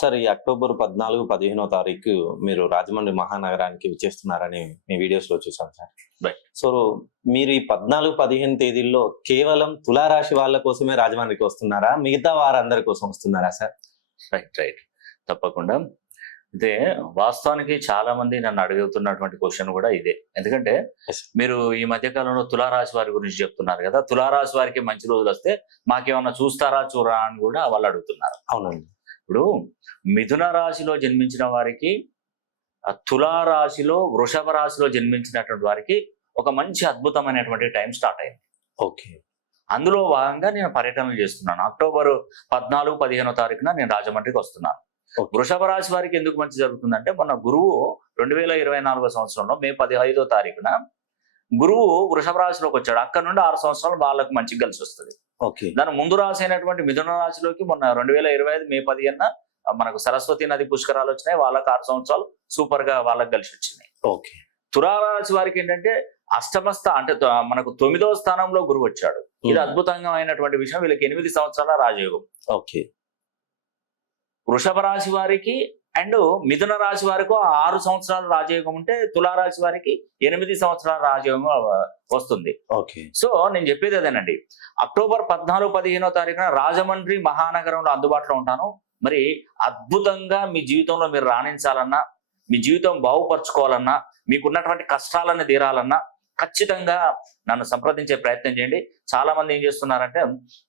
Sir ఈ October 14, 15 తారీఖు మీరు రాజమండ్రి మహానగరానికి విచ్చేస్తున్నారని మీ వీడియోస్‌లో చూసాం సార్. రైట్. సో మీరు ఈ 14, 15 తేదీల్లో కేవలం తులారాశి వాళ్ళ కోసమే రాజమండ్రికి వస్తున్నారా? మిగతా వారందరి కోసం వస్తున్నారా సార్? రైట్. తప్పకుండా. అయితే వాస్తవానికి చాలా మంది నన్ను అడుగుతున్నటువంటి క్వశ్చన్ కూడా ఇదే. ఎందుకంటే యెస్. మీరు ఈ మధ్య కాలంలో తులారాశి వారి గురించి చెప్తున్నారు కదా! తులారాశి వారికి మంచి రోజులొస్తే మాకేమన్నా చూస్తారా, చూడరా అని కూడా వాళ్ళు అడుగుతున్నారు. అవునండి. ఇప్పుడు మిథున రాశిలో జన్మించిన వారికి, తులారాశిలో, వృషభ రాశిలో జన్మించినటువంటి వారికి ఒక మంచి అద్భుతమైనటువంటి టైం స్టార్ట్ అయింది. ఓకే. అందులో భాగంగా నేను పర్యటనలు చేస్తున్నాను. అక్టోబర్ 14, 15 తారీఖున నేను రాజమండ్రికి వస్తున్నాను. ఓకే. వృషభ రాశి వారికి ఎందుకు మంచి జరుగుతుందంటే, మొన్న గురువు 2024 సంవత్సరంలో మే 15 తారీఖున గురువు వృషభ రాశిలోకి వచ్చాడు. అక్కడ నుండి 6 సంవత్సరాలు వాళ్ళకు మంచి కలిసి వస్తుంది. ఓకే. దాని ముందు రాశి అయినటువంటి మిథున రాశిలోకి మొన్న 2025 మే 15 మనకు సరస్వతి నది పుష్కరాలు వచ్చినాయి. వాళ్ళకి 6 సంవత్సరాలు సూపర్ గా వాళ్ళకి కలిసి వచ్చినాయి. ఓకే. తులారాశి వారికి ఏంటంటే అంటే మనకు 9వ స్థానంలో గురువు వచ్చాడు. ఇది అద్భుతంగా అయినటువంటి విషయం. వీళ్ళకి 8 సంవత్సరాల రాజయోగం. ఓకే. వృషభ రాశి వారికి అండ్ మిథున రాశి వారికి 6 సంవత్సరాల రాజయోగం ఉంటే, తులారాశి వారికి 8 సంవత్సరాల రాజయోగం వస్తుంది. ఓకే. సో నేను చెప్పేది అదేనండి. అక్టోబర్ 14, 15 తారీఖున రాజమండ్రి మహానగరంలో అందుబాటులో ఉంటాను. మరి అద్భుతంగా మీ జీవితంలో మీరు రాణించాలన్నా, మీ జీవితం బాగుపరచుకోవాలన్నా, మీకున్నటువంటి కష్టాలను తీరాలన్నా ఖచ్చితంగా నన్ను సంప్రదించే ప్రయత్నం చేయండి. చాలా మంది ఏం చేస్తున్నారంటే,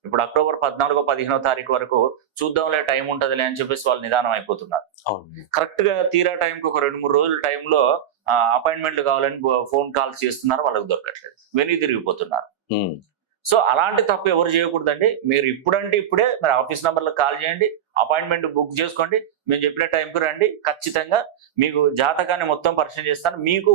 ఇప్పుడు అక్టోబర్ 14, 15 తారీఖు వరకు చూద్దాంలే, టైం ఉంటదిలే అని చెప్పేసి వాళ్ళు నిదానం అయిపోతున్నారు. అవును. కరెక్ట్ గా తీరా టైంకి ఒక 2-3 రోజుల టైంలో అపాయింట్మెంట్ కావాలని ఫోన్ కాల్స్ చేస్తున్నారు. వాళ్ళకి దొరకట్లేదు, వెనక్కి తిరిగిపోతున్నారు. సో అలాంటి తప్పు ఎవరు చేయకూడదండి. మీరు ఇప్పుడంటే ఇప్పుడే మీరు ఆఫీస్ నంబర్లకు కాల్ చేయండి, అపాయింట్మెంట్ బుక్ చేసుకోండి, మేము చెప్పిన టైంకి రండి. ఖచ్చితంగా మీకు జాతకాన్ని మొత్తం పరిచయం చేస్తాను. మీకు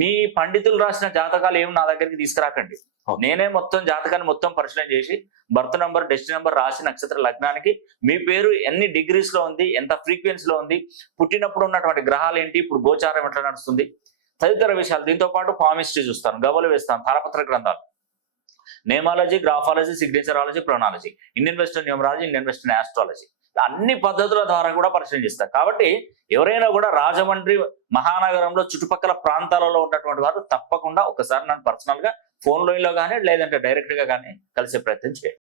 మీ పండితులు రాసిన జాతకాలు ఏమి నా దగ్గరికి తీసుకురాకండి. నేనే మొత్తం జాతకాన్ని మొత్తం పరిశీలన చేసి బర్త్ నంబర్, డెస్టినీ నంబర్ రాసి నక్షత్ర లగ్నానికి మీ పేరు ఎన్ని డిగ్రీస్ లో ఉంది, ఎంత ఫ్రీక్వెన్సీలో ఉంది, పుట్టినప్పుడు ఉన్నటువంటి గ్రహాలు ఏంటి, ఇప్పుడు గోచారం ఎట్లా నడుస్తుంది, తదితర విషయాలు. దీంతో పాటు పామిస్ట్రీ చూస్తాను, గవ్వలు వేస్తాను, తాళపత్ర గ్రంథాలు, నేమాలజీ, గ్రాఫాలజీ, సిగ్నేచరాలజీ, ప్రొనాలజీ, Indian western numerology, Indian western astrology, అన్ని పద్ధతుల ద్వారా కూడా పరిశీలన చేస్తారు. కాబట్టి ఎవరైనా కూడా రాజమండ్రి మహానగరంలో చుట్టుపక్కల ప్రాంతాలలో ఉన్నటువంటి వారు తప్పకుండా ఒకసారి నన్ను పర్సనల్ గా ఫోన్ లైన్ లో కానీ లేదంటే డైరెక్ట్ గా కానీ కలిసే ప్రయత్నం చేయండి.